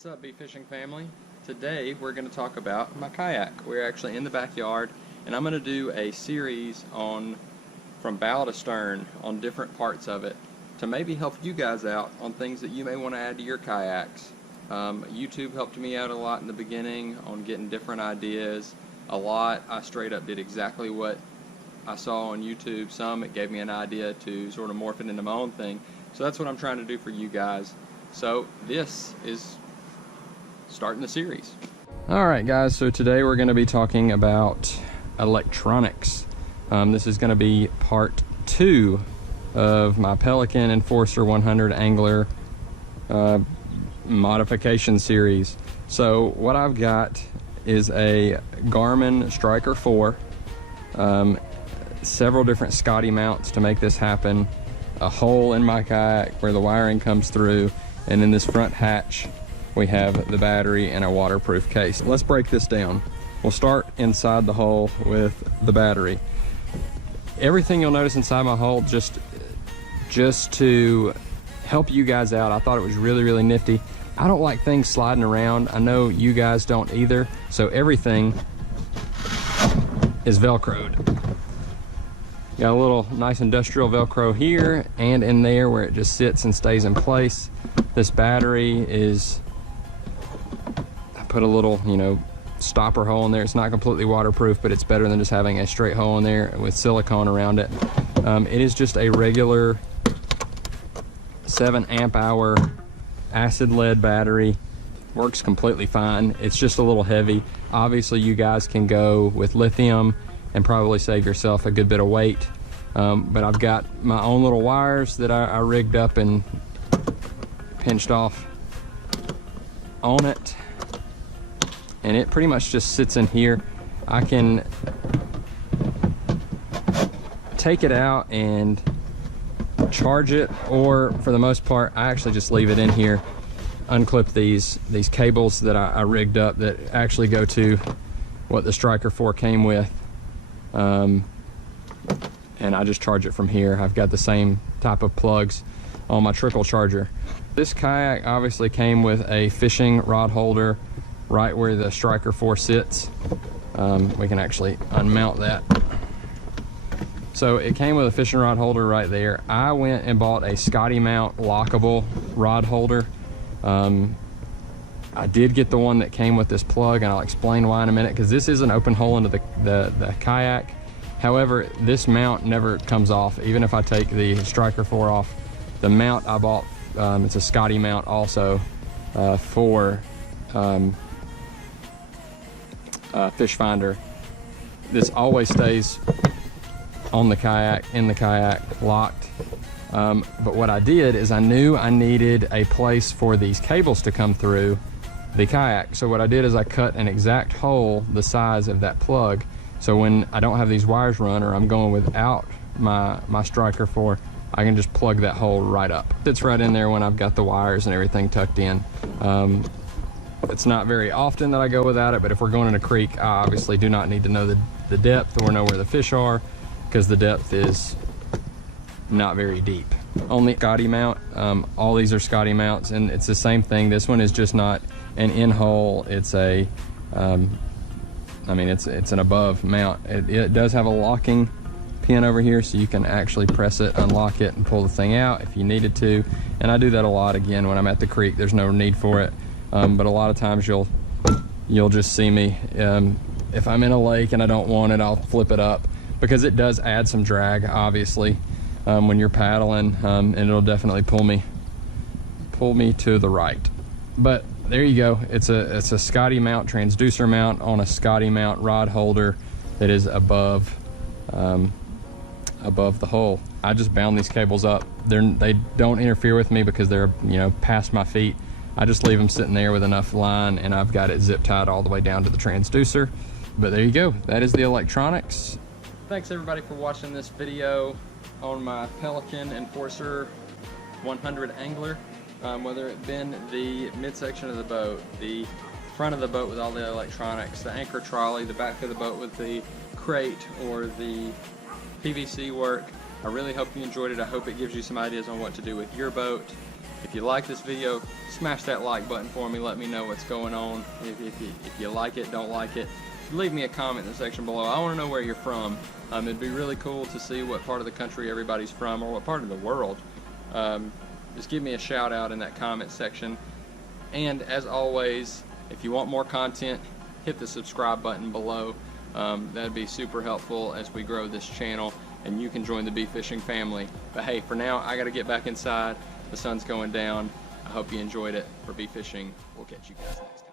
What's up, Be Fishing family? Today we're going to talk about my kayak. We're actually in the backyard, and I'm going to do a series on from bow to stern on different parts of it to maybe help you guys out on things that you may want to add to your kayaks. YouTube helped me out a lot in the beginning on getting different ideas. I straight up did exactly what I saw on YouTube. Some it gave me an idea to sort of morph it into my own thing. So that's what I'm trying to do for you guys. So this is starting the series. Alright guys, so today we're going to be talking about electronics. This is going to be part 2 of my Pelican Enforcer 100 Angler modification series. So what I've got is a Garmin Striker 4, several different Scotty mounts to make this happen, a hole in my kayak where the wiring comes through, and in this front hatch we have the battery and a waterproof case. Let's break this down. We'll start inside the hole with the battery. Everything you'll notice inside my hole, just to help you guys out, I thought it was really nifty. I don't like things sliding around. I know you guys don't either, so everything is Velcroed. Got a little nice industrial Velcro here and in there where it just sits and stays in place. This battery is, I put a little, stopper hole in there. It's not completely waterproof, but it's better than just having a straight hole in there with silicone around it. It is just a regular 7 amp hour acid lead battery. Works completely fine. It's just a little heavy. Obviously you guys can go with lithium and probably save yourself a good bit of weight. But I've got my own little wires that I rigged up and pinched off on it, and it pretty much just sits in here. I can take it out and charge it, or for the most part I actually just leave it in here, unclip these cables that I rigged up that actually go to what the Striker 4 came with, and I just charge it from here. I've got the same type of plugs on my trickle charger. This kayak obviously came with a fishing rod holder right where the Striker 4 sits. We can actually unmount that. So it came with a fishing rod holder right there. I went and bought a Scotty mount lockable rod holder. I did get the one that came with this plug, and I'll explain why in a minute, because this is an open hole into the kayak. However, this mount never comes off. Even if I take the Striker 4 off, the mount I bought, it's a Scotty mount also for Fish Finder. This always stays on the kayak, in the kayak, locked. But what I did is I knew I needed a place for these cables to come through the kayak. So what I did is I cut an exact hole the size of that plug. So when I don't have these wires run, or I'm going without my Striker 4, I can just plug that hole right up. It's right in there when I've got the wires and everything tucked in. It's not very often that I go without it, but if we're going in a creek, I obviously do not need to know the depth or know where the fish are, because the depth is not very deep. On the Scotty mount, all these are Scotty mounts, and it's the same thing. This one is just not an in-hole, it's a it's an above mount. It does have a locking pin over here, so you can actually press it, unlock it, and pull the thing out if you needed to. And I do that a lot. Again, when I'm at the creek, there's no need for it, but a lot of times you'll just see me, if I'm in a lake and I don't want it, I'll flip it up, because it does add some drag, obviously, when you're paddling, and it'll definitely pull me to the right. But there you go. It's a Scotty mount, transducer mount on a Scotty mount rod holder that is above the hole. I just bound these cables up. They don't interfere with me because they're past my feet. I just leave them sitting there with enough line, and I've got it zip tied all the way down to the transducer. But there you go. That is the electronics. Thanks everybody for watching this video on my Pelican Enforcer 100 Angler. Whether it been the midsection of the boat, the front of the boat with all the electronics, the anchor trolley, the back of the boat with the crate or the PVC work. I really hope you enjoyed it. I hope it gives you some ideas on what to do with your boat. If you like this video, smash that like button for me. Let me know what's going on. If you like it, don't like it, leave me a comment in the section below. I want to know where you're from. It'd be really cool to see what part of the country everybody's from, or what part of the world. Just give me a shout out in that comment section. And as always, if you want more content, hit the subscribe button below. That'd be super helpful as we grow this channel, and you can join the bee fishing family. But hey, for now, I gotta get back inside. The sun's going down. I hope you enjoyed it. For bee fishing, we'll catch you guys next time.